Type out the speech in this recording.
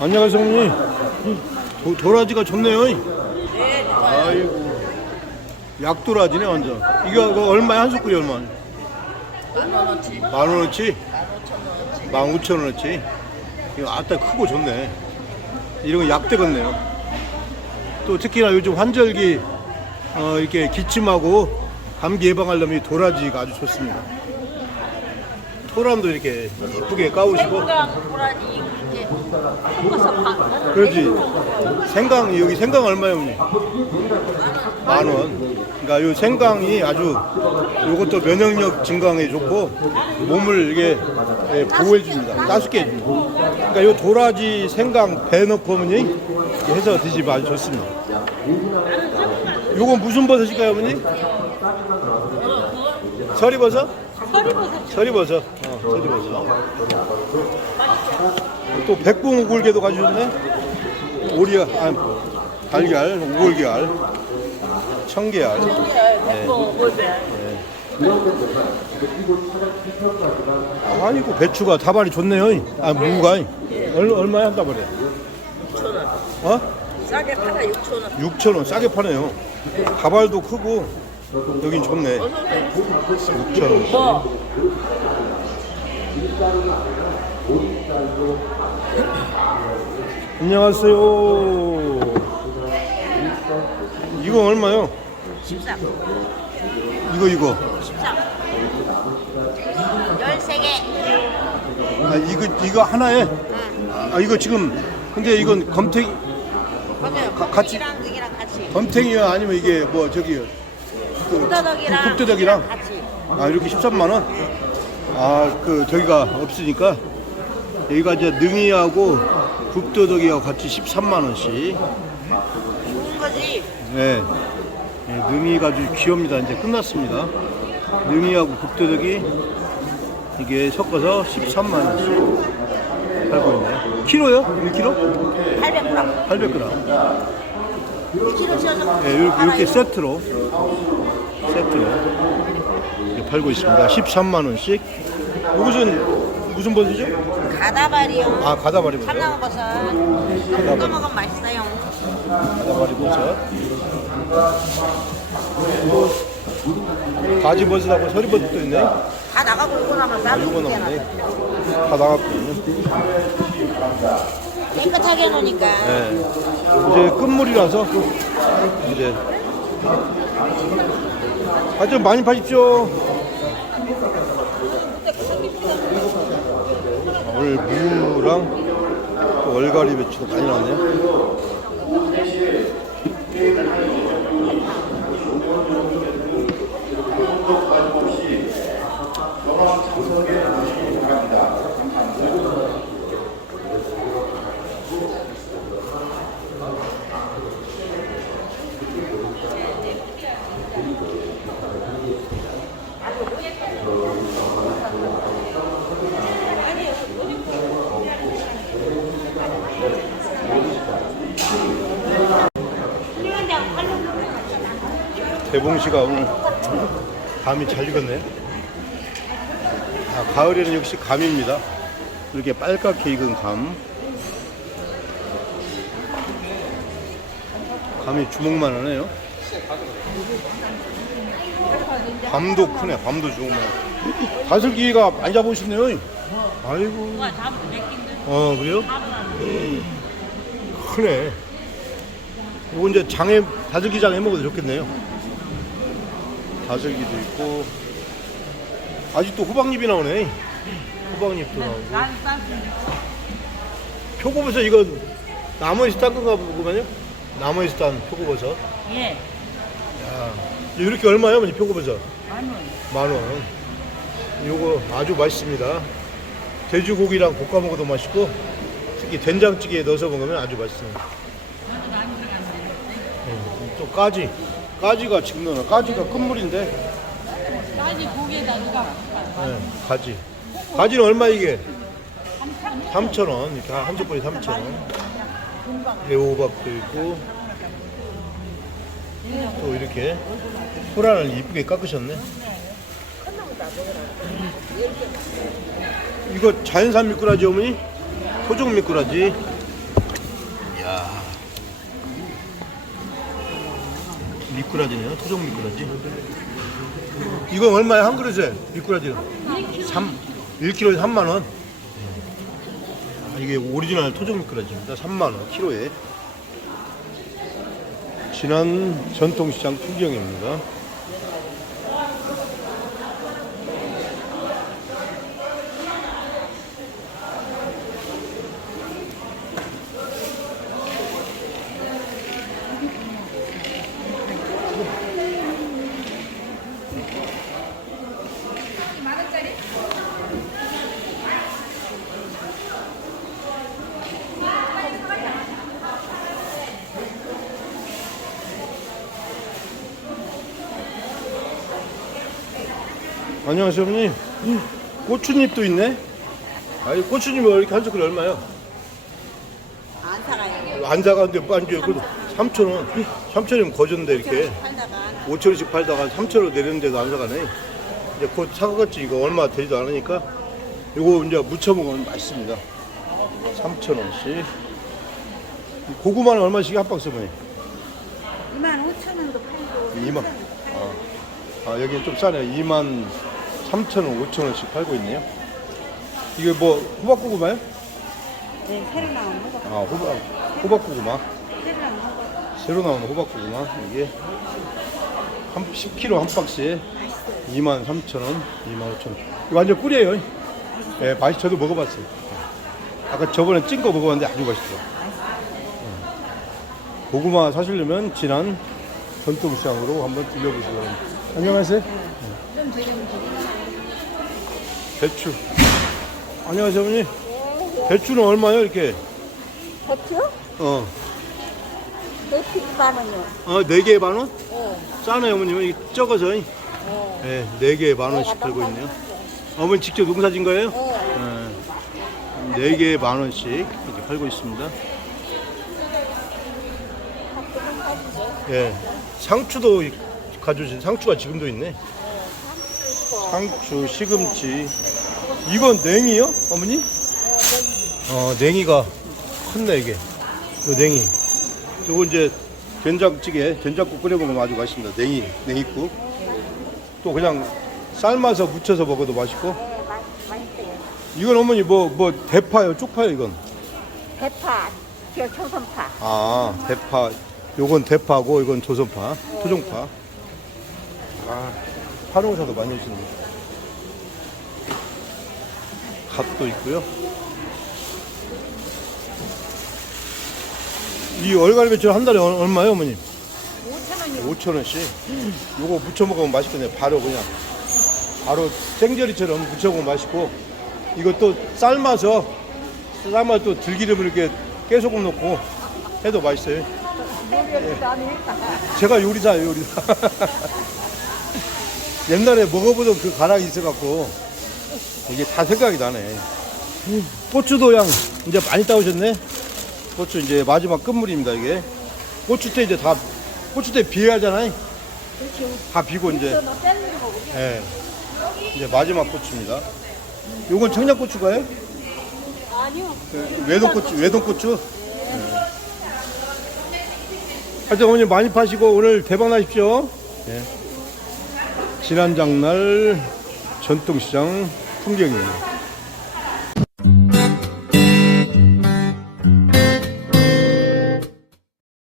안녕하세요 어머니. 도, 도라지가 좋네요. 아이고. 약도라지네 완전. 이거, 이거 얼마야 한 숟갈이 얼마? 만원어치. 만 원어치? 만오천원어치. 만 오천 원어치. 이거 아따 크고 좋네. 이런 거약 되겠네요. 또 특히나 요즘 환절기 어, 이렇게 기침하고 감기 예방하려면 이 도라지가 아주 좋습니다 토란도 이렇게 이쁘게 까우시고. 생강 도라지 이렇게 섞어서 파 그렇지. 생강 여기 생강 얼마예요 어머니? 만 원. 그러니까 요 생강이 아주 요것도 면역력 증강에 좋고 몸을 이게 예, 보호해 줍니다. 따숩게 해 줍니다. 그러니까 요 도라지 생강 배 넣고 어머니 해서 드시면 아주 좋습니다. 요건 무슨 버섯일까요 어머니? 서리버섯? 서리버섯. 서리버섯 또 백봉 오골개도 가져오네? 오리야 아니 달걀 오골개알 청개알. 뭐 올배 아이고 배추가 다발이 좋네요. 아 무가? 얼, 얼마야 한 다발에 6천원 어? 싸게 팔아 6천원. 6천원. 싸게 파네요. 다발도 크고 여긴 좋네 어서 오세요 6천원 뭐 안녕하세요. 이거 얼마요? 13 이거 이거. 13 13개. 아 이거 이거 하나에? 아 이거 지금 근데 이건 검탱이 가- 같이- 랑 그기랑 같이. 검탱이야 아니면 이게 뭐 저기 그 국도덕이랑 국도덕이랑? 같이. 아 이렇게 13만 원? 아 그 저기가 없으니까 여기가 이제 능이하고 국도덕이하고 같이 13만 원씩. 좋은 거지 네. 네, 능이가 아주 귀엽니다. 이제 끝났습니다. 능이하고 국도덕이 이게 섞어서 13만 원씩 팔고 있네요. 키로요? 1kg? 800g 800g. 2kg 지어서 네, 이렇게, 이렇게 세트로 세트로 이렇게 팔고 있습니다. 13만 원씩. 이것은 무슨 버섯이죠? 가다발이요 아 가다바리 버섯. 참나무 버섯 볶아 먹으면 맛있어요 가다바리 버섯. 또 가지 버섯하고 서리 버섯도 있네. 다 나가고 이거 남았어 아, 요거 남네. 다 나갔거든요. 깨끗하게 해놓으니까 네. 이제 끝물이라서 이제 아좀 많이 파십시오. 오늘 무랑 또 얼갈이 배추도 많이 나왔네요. 대봉 씨가 오늘 감이 잘 익었네요. 아, 가을에는 역시 감입니다. 이렇게 빨갛게 익은 감. 감이 주먹만 하네요. 밤도 크네, 밤도 주먹만. 다슬기가 많이 잡으시네요. 아이고. 어, 그래요? 크네. 이거 이제 장에, 다슬기장 해 먹어도 좋겠네요. 다슬기도 있고. 아직도 호박잎이 나오네. 호박잎도 나오고. 표고버섯 이거 나무에서 딴 건가 보구만요? 나무에서 딴 표고버섯. 예 야, 이렇게 얼마예요, 어머니 표고버섯? 만 원 만 원. 요거 아주 맛있습니다. 돼지고기랑 볶아 먹어도 맛있고, 특히 된장찌개에 넣어서 먹으면 아주 맛있습니다. 음, 또 까지. 까지가 지금. 까지가 끝물인데, 까지 고기에다 누가 네, 가지. 가지는 얼마 이게? 3,000원. 이렇게 한 숟갈이 3,000원. 애호박도 있고, 또 이렇게 호란을 이쁘게 깎으셨네. 이거 자연산 미꾸라지 어머니? 토종 미꾸라지. 이야. 미꾸라지네요. 토종 미꾸라지. 이건 얼마야 한 그릇에 미꾸라지는? 3 1kg에 3만 원. 아, 이게 오리지널 토종 미꾸라지입니다. 3만 원 키로에. 진안 전통시장 풍경입니다. 안녕하세요, 어머니. 고추잎도 있네. 아니, 고추잎이 이렇게 한 숟갈 얼마요? 안 사가요. 안 사가는데 안 줘요. 그 3,000원. 3,000원이면 거졌는데 이렇게. 팔다가 5천원씩 팔다가 3천원 내렸는데도 안 사가네. 이제 곧 사가겠지. 이거 얼마 되지도 않으니까. 이거 이제 무쳐 먹으면 맛있습니다. 3천원씩. 고구마는 얼마씩 한 박스 보니? 2만 5천 원도 팔고 2만. 아, 아 여기는 좀 싸네요. 2만 3천 원, 5천 원씩 팔고 있네요. 이게 뭐 호박고구마요? 네, 새로 나온 호박. 아, 호박, 호박고구마. 새로 나온 호박. 새로 나온 호박고구마. 이게 한 10kg 한 박스에 2만 3천 원, 2만 5천 원. 이거 완전 꿀이에요. 예, 맛이 저도 먹어봤어요. 아까 저번에 찐 거 먹어봤는데 아주 맛있어. 음. 고구마 사시려면 진안 전통시장으로 한번 들려보시기 바랍니다. 안녕하세요. 배추. 안녕하세요, 어머니. 배추는 얼마요, 이렇게? 배추? 어. 배추 만 원이요. 어, 네 개에 만 원? 네. 싸네요, 어머님. 이 적어서. 네. 네, 네 개에 만 원씩 팔고 있네요. 어머니 직접 농사 진 거예요? 네. 네. 네 개에 만 원씩 이렇게 팔고 있습니다. 예. 상추도 가져오신 상추가 지금도 있네. 상추, 시금치. 이건 냉이요? 어머니? 어, 냉이가 컸네, 이게. 요 냉이. 요거 이제 된장찌개, 된장국 끓여 먹으면 아주 맛있습니다. 냉이, 냉이국. 또 그냥 삶아서 무쳐서 먹어도 맛있고. 네, 맛, 맛있어요. 이건 어머니 뭐, 뭐, 대파요, 쪽파요, 이건? 대파, 저 초선파. 아, 대파. 요건 대파고, 이건 조선파, 토종파. 아, 파농사도 많이 하시네. 갓도 있고요. 이 얼갈이 배추 한 달에 얼- 얼마예요, 어머님? 5천 원이요. 5천원씩. 요거 무쳐 먹으면 맛있겠네. 바로 그냥. 바로 생저리처럼 무쳐 먹으면 맛있고. 이것도 삶아서, 삶아서 또 들기름을 이렇게 깨소금 넣고 해도 맛있어요. 아니니까. 제가 요리사예요, 요리사. 옛날에 먹어보던 그 가락이 있어갖고 이게 다 생각이 나네. 고추도 양 이제 많이 따오셨네. 고추 이제 마지막 끝물입니다, 이게. 고추 때 이제 다, 고추 때 비해야잖아요. 다 비고 이제. 예. 이제 마지막 고추입니다. 요건 청양고추가요? 아니요. 그 외동고추, 외동고추? 하여튼 어머니 많이 파시고 오늘 대박 나십시오. 예. 지난 장날 전통시장 풍경입니다.